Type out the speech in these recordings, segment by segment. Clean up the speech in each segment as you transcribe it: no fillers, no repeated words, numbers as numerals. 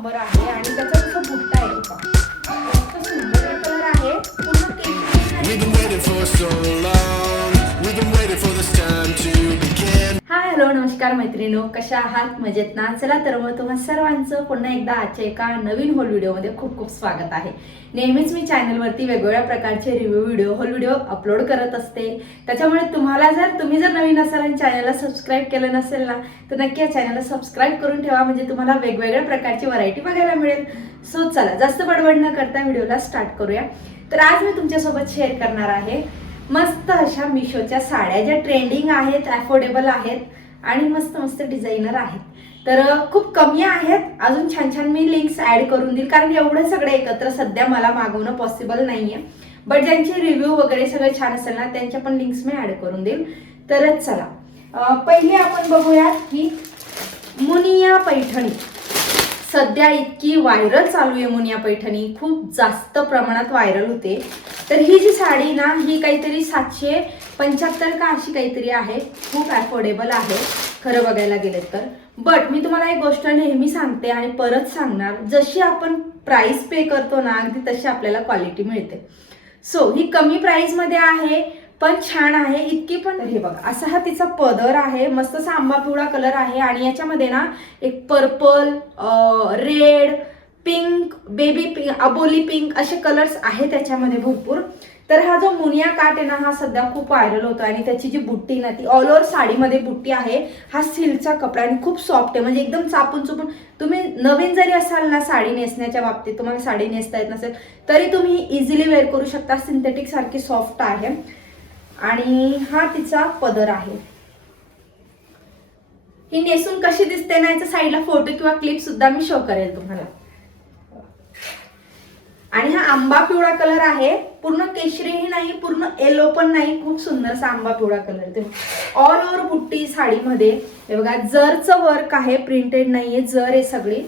Number आहे आणि त्याचा जसा बुट्टा आहे का मस्त सुंदर कलर आहे पूर्ण हाय हॅलो नमस्कार मैत्रिणींनो, कशा आहात? मजेत ना? चला तर मग तुम्हा सर्वांचं पुन्हा एकदा आजच्या एका नवीन होल व्हिडिओमध्ये खूप खूप स्वागत आहे. नेहमीच मी चॅनलवरती वेगवेगळ्या प्रकारचे रिव्ह्यू होल व्हिडिओ अपलोड करत असते. त्याच्यामुळे तुम्ही जर नवीन असाल आणि चॅनलला सबस्क्राईब केलं नसेल ना, तर नक्की या चॅनलला सबस्क्राईब करून ठेवा, म्हणजे तुम्हाला वेगवेगळ्या प्रकारची व्हरायटी बघायला मिळेल. सो चला जास्त बडबड न करता व्हिडिओला स्टार्ट करूया. तर आज मी तुमच्यासोबत शेअर करणार आहे मस्त अशा मिशोच्या साड्या, ज्या ट्रेंडिंग आहेत, अफोर्डेबल आहेत आणि मस्त मस्त डिझायनर आहेत. तर खूप कमी आहेत, अजून छान छान मी लिंक्स ऍड करून देईल, कारण एवढे सगळे एकत्र सध्या मला मागवणं पॉसिबल नाहीये. बट ज्यांचे रिव्ह्यू वगैरे सगळे छान असेल ना, त्यांच्या पण लिंक्स मी ऍड करून देईल. तर चला पहिले आपण बघूयात की मुनिया पैठणी. सध्या इतकी व्हायरल चालू आहे मुनिया पैठणी, खूप जास्त प्रमाणात व्हायरल होते. तर ही जी साडी ना, ही काहीतरी 775 का अशी काहीतरी आहे. खूप अफोर्डेबल आहे खरं बघायला गेलं तर. बट मी तुम्हाला एक गोष्ट नेहमी सांगते आणि परत सांगणार, जशी आपण प्राइस पे करतो ना, अगदी तशी आपल्याला क्वालिटी मिळते. सो ही कमी प्राइस मध्ये आहे पण छान आहे इतकी. पण हे बघा, असा हा तिचा पदर आहे, मस्त असा आंबा पिवळा कलर आहे आणि याच्यामध्ये ना एक purple, red, pink, baby pink, अबोली पिंक असे कलर्स आहे त्याच्यामध्ये भरपूर. तर हा जो मुनिया काट आहे ना, हा सध्या खूप व्हायरल होतो आणि त्याची जी बुट्टी ना, ती ऑल ओव्हर साडीमध्ये बुट्टी आहे. हा सिल्कचा कपडा आणि खूप सॉफ्ट आहे, म्हणजे एकदम चापून चुपून. तुम्ही नवीन जरी असाल ना साडी नेसण्याच्या बाबतीत, तुम्हाला साडी नेसता येत नसेल तरी तुम्ही इझिली वेअर करू शकता. सिंथेटिक सारखी सॉफ्ट आहे आणि हा तिचा पदर आहे. ही नेसून कशी दिसते ना, याच्या साईडला फोटो किंवा क्लिप सुद्धा मी शो करेल तुम्हाला. आणि हा आंबा पिवळा कलर आहे, पूर्ण केशरीही नाही, पूर्ण येलो पण नाही, खूप सुंदरसा आंबा पिवळा कलर. ते ऑल ओव्हर बुट्टी साडीमध्ये. हे बघा, जरचं वर्क आहे, प्रिंटेड नाहीये, जर आहे सगळी.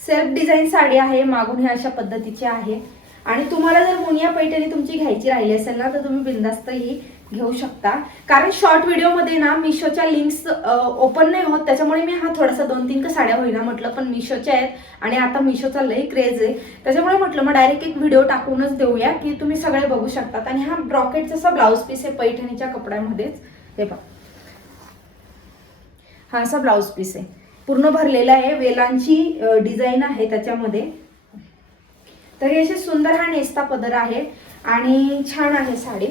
सेल्फ डिझाईन साडी आहे, मागून हे अशा पद्धतीची आहे. आणि तुम्हाला जर मुनिया पैठणी तुमची घ्यायची राहिली असेल ना, तर तुम्ही बिंदास्त ही घेऊ शकता. कारण शॉर्ट व्हिडिओमध्ये ना मिशोच्या लिंक्स ओपन नाही होत, त्याच्यामुळे मी हा थोडासा 2-3 साड्या होईना म्हटलं, पण मिशोच्या आहेत आणि आता मिशोचा लई क्रेज आहे, त्याच्यामुळे म्हटलं मग डायरेक्ट एक व्हिडिओ टाकूनच देऊया की तुम्ही सगळे बघू शकतात. आणि हा ब्रॉकेट जसा ब्लाऊज पीस आहे पैठणीच्या कपड्यामध्येच. हे पहा, हा असा ब्लाऊज पीस आहे, पूर्ण भरलेला आहे, वेलांची डिझाईन आहे त्याच्यामध्ये. तर हे असे सुंदर हा नेस्ता पदर आहे आणि छान आहे साडी.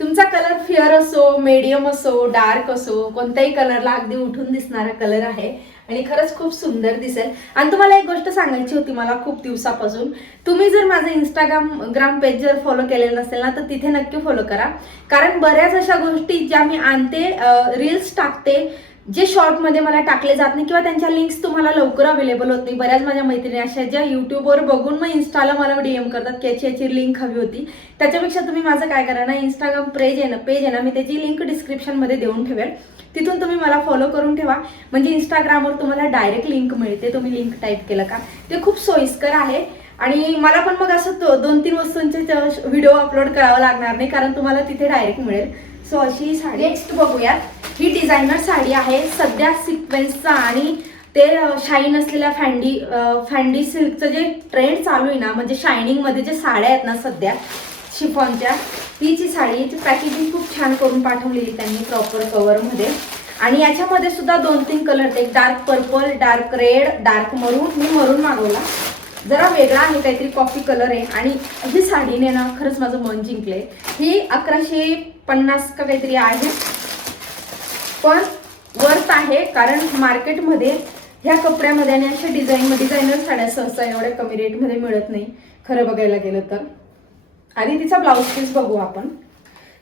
तुमचा कलर फेअर असो, मीडियम असो, डार्क असो, कोणत्याही कलरला अगदी उठून दिसणारा कलर आहे आणि खरंच खूप सुंदर दिसेल. आणि तुम्हाला एक गोष्ट सांगायची होती मला खूप दिवसापासून, तुम्ही जर माझं इंस्टाग्राम पेज जर फॉलो केलेलं नसेल ना, तर तिथे नक्की फॉलो करा. कारण बऱ्याच अशा गोष्टी ज्या मी आणते, रील्स टाकते, जे शॉर्टमध्ये मला टाकले जात नाही किंवा त्यांच्या लिंक्स तुम्हाला लवकर अवेलेबल होत नाही. बऱ्याच माझ्या मैत्रिणी अशा ज्या युट्यूबवर बघून मग इन्स्टाला मला डीएम करतात की याची लिंक हवी होती. त्याच्यापेक्षा तुम्ही माझं काय करा ना, इंस्टाग्राम पेज आहे ना, मी त्याची लिंक डिस्क्रिप्शनमध्ये देऊन ठेवेल, तिथून तुम्ही मला फॉलो करून ठेवा, म्हणजे इंस्टाग्रामवर तुम्हाला डायरेक्ट लिंक मिळते. तुम्ही लिंक टाईप केलं का ते खूप सोयीस्कर आहे. आणि मला पण मग असं 2-3 वस्तूंचे व्हिडिओ अपलोड करावा लागणार नाही, कारण तुम्हाला तिथे डायरेक्ट मिळेल. सो अशी साडी. नेक्स्ट बघूयात, ही डिझायनर साडी आहे. सध्या सिक्वेन्सचा आणि ते शाईन असलेल्या फॅन्डी सिल्कचं जे ट्रेंड चालू आहे ना, म्हणजे शायनिंग मध्ये जे साड्या आहेत ना सध्या शिफॉनच्या, तीची साडी. याची पॅकेजिंग खूप छान करून पाठवलेली त्यांनी प्रॉपर कव्हरमध्ये. आणि याच्यामध्ये सुद्धा 2-3 कलर, एक dark purple, dark red, dark मरून. मी मरून मागवला, जरा वेगळा आहे, काहीतरी कॉफी कलर आहे. आणि ही साडीने ना खरंच माझं मन जिंकले. ही 1150 का काहीतरी आहे, पण वर्थ आहे, कारण मार्केटमध्ये ह्या कपड्यामध्ये आणि अशा डिझायनर साड्या सहसा एवढ्या कमी रेटमध्ये मिळत नाही खरं बघायला गेलं तर. आणि तिचा ब्लाऊज पीस बघू आपण.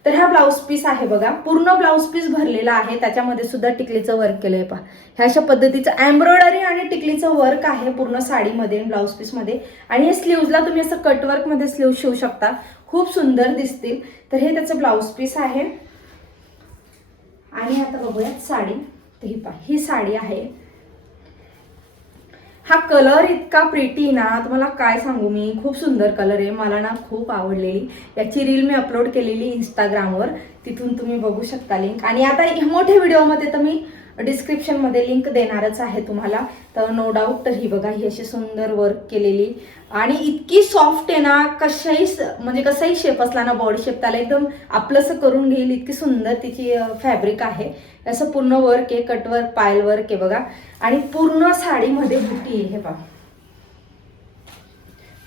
तर हा ब्लाऊज पीस आहे बघा, पूर्ण ब्लाऊज पीस भरलेला आहे, त्याच्यामध्ये सुद्धा टिकलीचं वर्क केलंय पहा. ह्या अशा पद्धतीचं एम्ब्रॉयडरी आणि टिकलीचं वर्क आहे पूर्ण साडीमध्ये, ब्लाऊज पीसमध्ये. आणि हे स्लीव्हजला तुम्ही असं कटवर्कमध्ये स्लीव्ह शिवू शकता, खूप सुंदर दिसतील. तर हे त्याचं ब्लाऊज पीस आहे. आणि आता बघूयात साडी. तर ही पहा, ही साडी आहे. हा कलर इतका प्रिटी ना, तुम्हाला काय सांगू मी, खूप सुंदर कलर आहे. मला ना खूप आवडलेली. याची रील मी अपलोड केलेली इंस्टाग्रामवर, तिथून तुम्ही बघू शकता लिंक. आणि आता मोठ्या व्हिडिओमध्ये तर मी डिस्क्रिप्शनमध्ये लिंक देणारच आहे तुम्हाला. तर नो डाऊट. तर ही बघा, ही अशी सुंदर वर्क केलेली आणि इतकी सॉफ्ट आहे ना, कशाही म्हणजे कसाही शेप असला ना, बॉडी शेप त्याला एकदम आपलंसं करून घेईल इतकी सुंदर तिची फॅब्रिक आहे. असं पूर्ण वर्क आहे, कटवर्क, पायल वर्क आहे बघा. आणि पूर्ण साडीमध्ये बुट्टी आहे. हे बघा,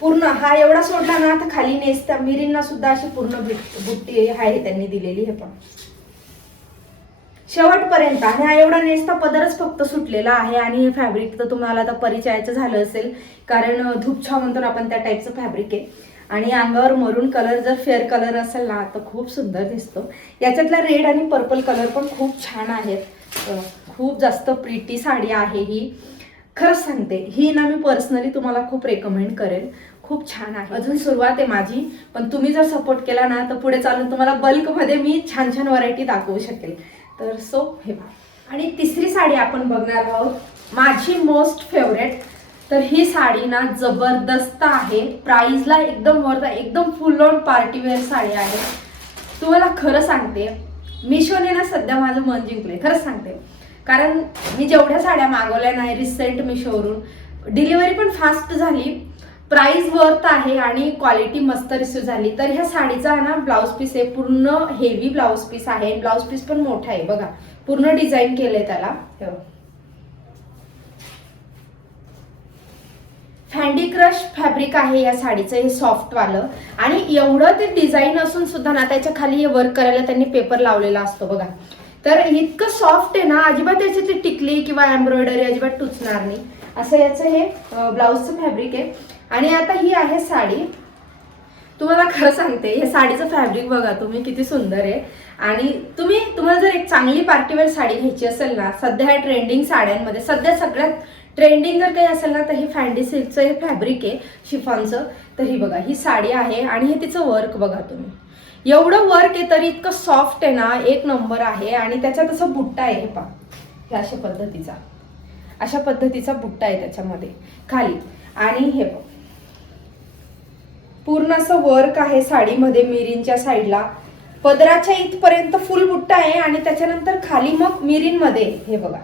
पूर्ण हा एवढा सोडला ना तर खाली नेसता मिरींना सुद्धा अशी पूर्ण बुट्टी आहे त्यांनी दिलेली. हे पहा शेवटपर्यंत. आणि हा एवढा नेसता पदरच फक्त सुटलेला आहे. आणि हे फॅब्रिक तर तुम्हाला आता परिचयाचं झालं असेल, कारण धूपछाव म्हणतो आपण त्या टाईपचं फॅब्रिक आहे. आणि अंगावर मरून कलर जर फेअर कलर असेल ना तर खूप सुंदर दिसतो. याच्यातला रेड आणि पर्पल कलर पण खूप छान आहेत. खूप जास्त प्रिटी साडी आहे ही. खरंच सांगते, ही ना मी पर्सनली तुम्हाला खूप रेकमेंड करेल. खूप छान आहे. अजून सुरुवात आहे माझी, पण तुम्ही जर सपोर्ट केला ना तर पुढे चालून तुम्हाला बल्कमध्ये मी छान छान व्हरायटी दाखवू शकेल. तर सो हे बघा. आणि तिसरी साडी आपण बघणार आहोत, माझी मोस्ट फेवरेट. तर ही साडी ना जबरदस्त आहे. प्राइसला एकदम वर्थ, एकदम फुल ऑन पार्टीवेअर साडी आहे. तुम्हाला खरं सांगते, मिशोने ना सध्या माझं मन जिंकले. खरंच सांगते, कारण मी जेवढ्या साड्या मागवल्या नाही रिसेंट मिशोवरून, डिलिव्हरी पण फास्ट झाली, प्राइस वर्थ आहे आणि क्वालिटी मस्त रिसीव झाली. तर ह्या साडीचा ना ब्लाउज पीस आहे, पूर्ण हेवी ब्लाउज पीस आहे. ब्लाउज पीस पण मोठा आहे बघा, पूर्ण डिझाईन केलंय त्याला. फॅन्डी क्रश फॅब्रिक आहे या साडीचं, हे सॉफ्ट वालं. आणि एवढं ते डिझाईन असून सुद्धा ना त्याच्या खाली हे वर्क करायला त्यांनी पेपर लावलेला असतो बघा. तर इतकं सॉफ्ट आहे ना, अजिबात याची टिकली किंवा एम्ब्रॉयडरी अजिबात टुचणार नाही असं याचं हे ब्लाउजचं फॅब्रिक आहे. आणि आता ही आहे साडी. तुम्हाला खरं सांगते, हे साडीचं फॅब्रिक बघा तुम्ही किती सुंदर आहे. आणि तुम्हाला जर एक चांगली पार्टीवेअर साडी घ्यायची असेल ना, सध्या ह्या ट्रेंडिंग साड्यांमध्ये सध्या सगळ्यात ट्रेंडिंग जर काही असेल ना तर हे फॅन्डी सिल्कचं हे फॅब्रिक आहे, शिफॉनचं. तर ही बघा, ही साडी आहे आणि हे तिचं वर्क बघा तुम्ही, एवढं वर्क आहे तरी इतकं सॉफ्ट आहे ना, एक नंबर आहे. आणि त्याच्यात असं बुट्टा आहे, हे पहा, हे अशा पद्धतीचा बुट्टा आहे त्याच्यामध्ये खाली. आणि हे बघ, पूर्ण असं वर्क आहे साडीमध्ये. मिरींच्या साईडला पदराच्या इथपर्यंत फुल बुट्टा आहे आणि त्याच्यानंतर खाली मग मिरींमध्ये हे बघा,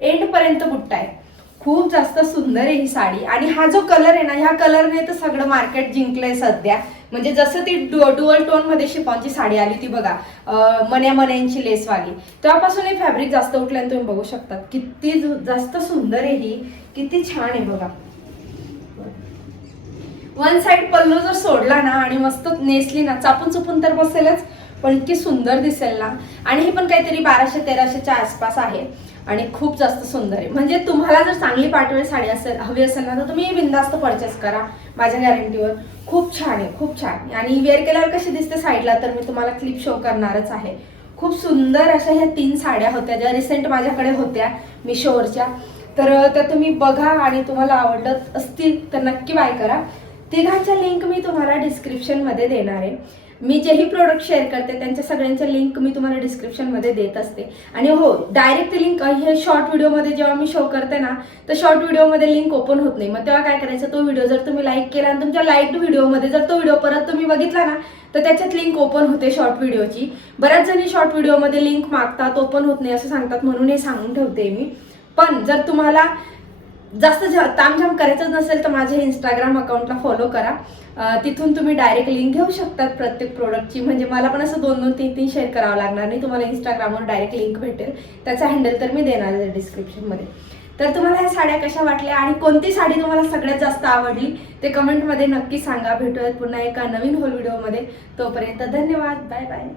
एंड पर्यंत बुट्टा आहे. खूप जास्त सुंदर आहे ही साडी. आणि हा जो कलर आहे ना, ह्या कलरने तर सगळं मार्केट जिंकलंय सध्या. म्हणजे जसं ती डुअल टोन मध्ये शिफॉनची साडी आली ती बघा, मण्यांची लेसवाली, तेव्हापासून हे फॅब्रिक जास्त उठल्याने तुम्ही बघू शकता किती जास्त सुंदर आहे ही, किती छान आहे बघा. वन साइड पल्लू जर सोडला ना आणि मस्त नेसली ना, चापून चुपून तर बसेलच, पण इतकी सुंदर दिसेल ना. आणि ही पण काहीतरी 1200-1300च्या आसपास आहे आणि खूप जास्त सुंदर आहे. म्हणजे तुम्हाला जर चांगली पार्टीवेअर साडी हवी असेल ना तर तुम्ही बिंदास्त परचेस करा, माझ्या गॅरंटीवर. खूप छान आहे, खूप छान. आणि वेअर केल्यावर कशी दिसते साईडला तर मी तुम्हाला क्लिप शो करणारच आहे. खूप सुंदर अशा ह्या 3 साड्या होत्या ज्या रिसेंट माझ्याकडे होत्या मिशोवरच्या. तर त्या तुम्ही बघा आणि तुम्हाला आवडत असतील तर नक्की बाय करा. तिघांच्या लिंक मी तुम्हाला डिस्क्रिप्शनमध्ये देणार आहे. मी जेही प्रोडक्ट शेअर करते त्यांच्या सगळ्यांच्या लिंक मी तुम्हाला डिस्क्रिप्शनमध्ये देत असते. आणि हो, डायरेक्ट लिंक हे शॉर्ट व्हिडिओमध्ये जेव्हा मी शो करते ना तर शॉर्ट व्हिडिओमध्ये लिंक ओपन होत नाही. मग तेव्हा काय करायचं, तो व्हिडिओ जर तुम्ही लाईक केला आणि तुमच्या लाईक व्हिडिओमध्ये जर तो व्हिडिओ परत तुम्ही बघितला ना तर त्याच्यात लिंक ओपन होते शॉर्ट व्हिडिओची. बऱ्याच जणी शॉर्ट व्हिडिओमध्ये लिंक मागतात, ओपन होत नाही असं सांगतात, म्हणून हे सांगून ठेवते मी. पण जर तुम्हाला जास्त तामझाम करायचं नसेल तर माझ्या इंस्टाग्राम अकाउंटला फॉलो करा. तिथून तुम्ही डायरेक्ट लिंक घेऊ शकतात प्रत्येक प्रोडक्टची. म्हणजे मला पण असं 2-2, 3-3 शेअर करावं लागणार नाही. तुम्हाला इंस्टाग्रामवर डायरेक्ट लिंक भेटेल, त्याचा हँडल तर मी देणार आहे डिस्क्रिप्शनमध्ये. तर तुम्हाला ह्या साड्या कशा वाटल्या आणि कोणती साडी तुम्हाला सगळ्यात जास्त आवडली ते कमेंटमध्ये नक्की सांगा. भेटूयात पुन्हा एका नवीन होल व्हिडिओमध्ये. तोपर्यंत धन्यवाद, बाय बाय.